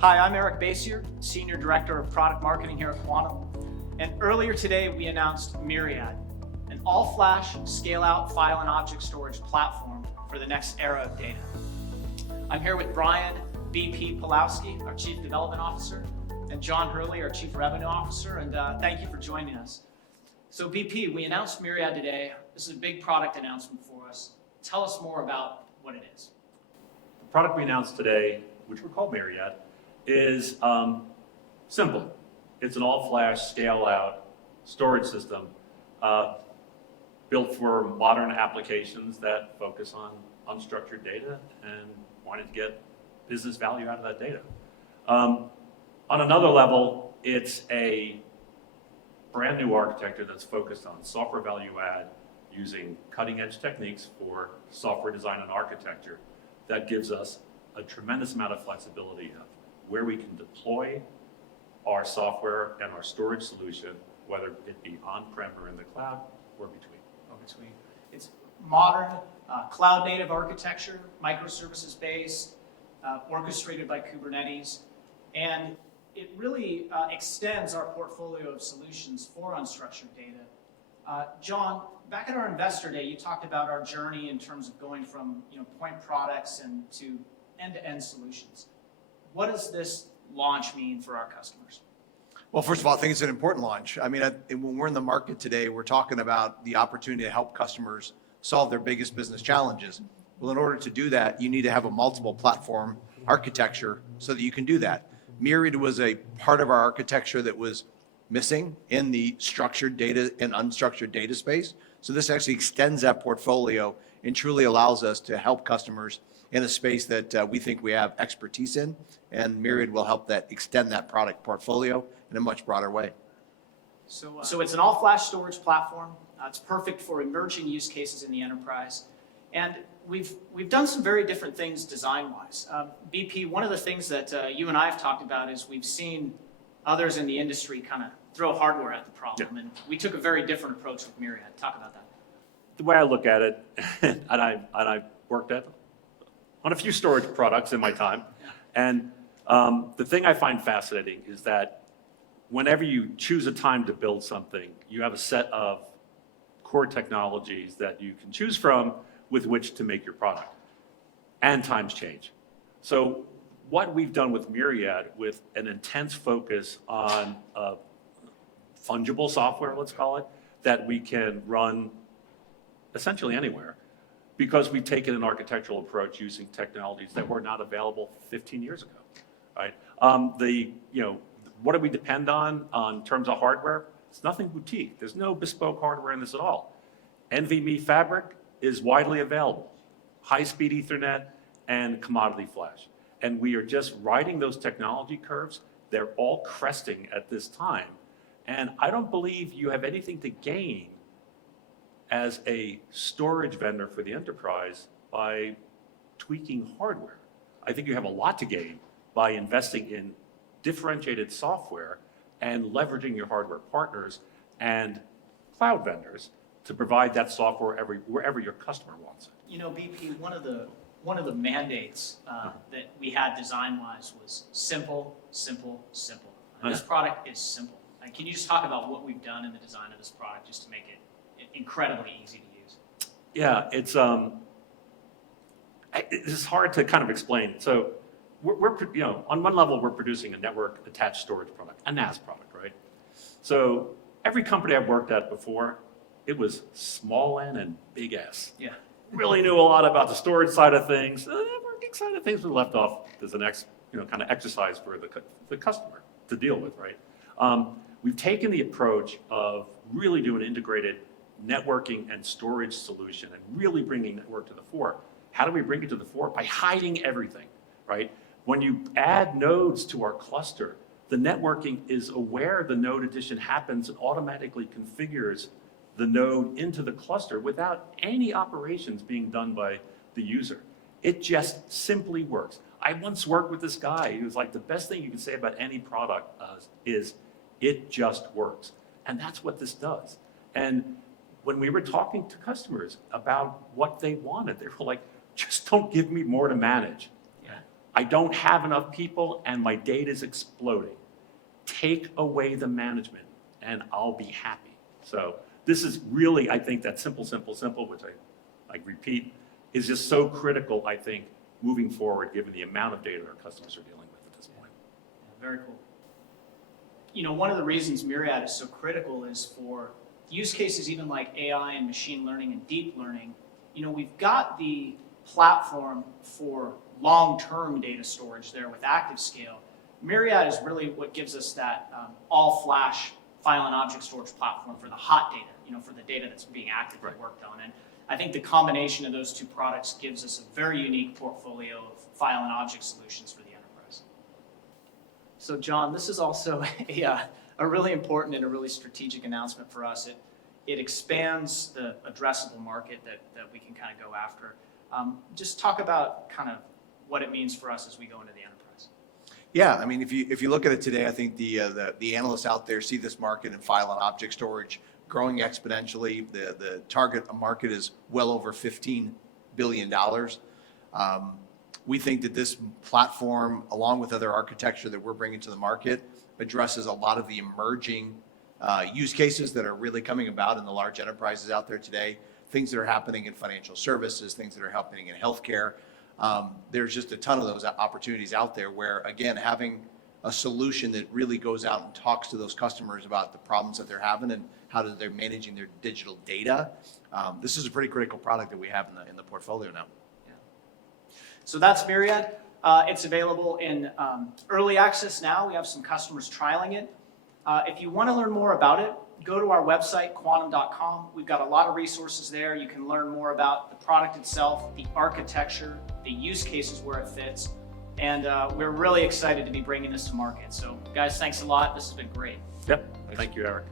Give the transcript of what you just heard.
Hi, I'm Eric Basier, Senior Director of Product Marketing here at Quantum. And earlier today, we announced Myriad, an all-flash, scale-out file and object storage platform for the next era of data. I'm here with Brian BP Pulowski, our Chief Development Officer, and John Hurley, our Chief Revenue Officer, and thank you for joining us. So BP, we announced Myriad today. This is a big product announcement for us. Tell us more about what it is. The product we announced today, which we call Myriad, is simple. It's an all-flash, scale-out storage system built for modern applications that focus on unstructured data and wanted to get business value out of that data. On another level, it's a brand new architecture that's focused on software value add using cutting-edge techniques for software design and architecture that gives us a tremendous amount of flexibility of where we can deploy our software and our storage solution, whether it be on-prem or in the cloud, or between. It's modern, cloud-native architecture, microservices-based, orchestrated by Kubernetes, and it really extends our portfolio of solutions for unstructured data. John, back at our Investor Day, you talked about our journey in terms of going from point products and to end-to-end solutions. What does this launch mean for our customers? Well, first of all, I think it's an important launch. I mean, when we're in the market today, we're talking about the opportunity to help customers solve their biggest business challenges. Well, in order to do that, you need to have a multiple platform architecture so that you can do that. Myriad was a part of our architecture that was missing in the structured data and unstructured data space. So this actually extends that portfolio and truly allows us to help customers in a space that we think we have expertise in, and Myriad will help that extend that product portfolio in a much broader way. So it's an all-flash storage platform. It's perfect for emerging use cases in the enterprise. And we've done some very different things design-wise. BP, one of the things that you and I have talked about is we've seen others in the industry kind of throw hardware at the problem, and we took a very different approach with Myriad. Talk about that. The way I look at it, and I worked on a few storage products in my time, and the thing I find fascinating is that whenever you choose a time to build something, you have a set of core technologies that you can choose from with which to make your product, and times change. So what we've done with Myriad, with an intense focus on fungible software, let's call it, that we can run essentially anywhere, because we've taken an architectural approach using technologies that were not available 15 years ago, right? What do we depend on in terms of hardware? It's nothing boutique. There's no bespoke hardware in this at all. NVMe Fabric is widely available, high-speed Ethernet and commodity flash. And we are just riding those technology curves. They're all cresting at this time. And I don't believe you have anything to gain as a storage vendor for the enterprise by tweaking hardware. I think you have a lot to gain by investing in differentiated software and leveraging your hardware partners and cloud vendors to provide that software wherever your customer wants it. You know, BP, one of the mandates that we had design-wise was simple, simple, simple. And this product is simple. Can you just talk about what we've done in the design of this product just to make it incredibly easy to use? Yeah, it's hard to kind of explain. So we're on one level, we're producing a network attached storage product, a NAS product, right? So every company I've worked at before, it was small n and big S. Yeah. Really knew a lot about the storage side of things. The networking side of things was left off as the next kind of exercise for the customer to deal with, right? We've taken the approach of really doing integrated networking and storage solution and really bringing network to the fore. How do we bring it to the fore? By hiding everything, right? When you add nodes to our cluster, the networking is aware the node addition happens and automatically configures the node into the cluster without any operations being done by the user. It just simply works. I once worked with this guy who was like, the best thing you can say about any product is it just works. And that's what this does. And when we were talking to customers about what they wanted, they were like, just don't give me more to manage. Yeah. I don't have enough people and my data is exploding. Take away the management and I'll be happy. So this is really, I think that simple, which I repeat, is just so critical, I think, moving forward, given the amount of data our customers are dealing with at this point. Very cool. You know, one of the reasons Myriad is so critical is for use cases even like AI and machine learning and deep learning. You know, we've got the platform for long-term data storage there with ActiveScale. Myriad is really what gives us that all-flash file and object storage platform for the hot data, you know, for the data that's being actively worked on. And I think the combination of those two products gives us a very unique portfolio of file and object solutions for the enterprise. So John, this is also a really important and a really strategic announcement for us. It expands the addressable market that we can kind of go after. Just talk about kind of what it means for us as we go into the enterprise. Yeah, I mean, if you look at it today, I think the analysts out there see this market in file and object storage growing exponentially. The target market is well over $15 billion. We think that this platform, along with other architecture that we're bringing to the market, addresses a lot of the emerging use cases that are really coming about in the large enterprises out there today, things that are happening in financial services, things that are happening in healthcare. There's just a ton of those opportunities out there where, again, having a solution that really goes out and talks to those customers about the problems that they're having and how they're managing their digital data. This is a pretty critical product that we have in the portfolio now. Yeah. So that's Myriad. It's available in early access now. We have some customers trialing it. If you want to learn more about it, go to our website, quantum.com. We've got a lot of resources there. You can learn more about the product itself, the architecture, the use cases where it fits. And we're really excited to be bringing this to market. So guys, thanks a lot. This has been great. Yep. Thank you, Eric.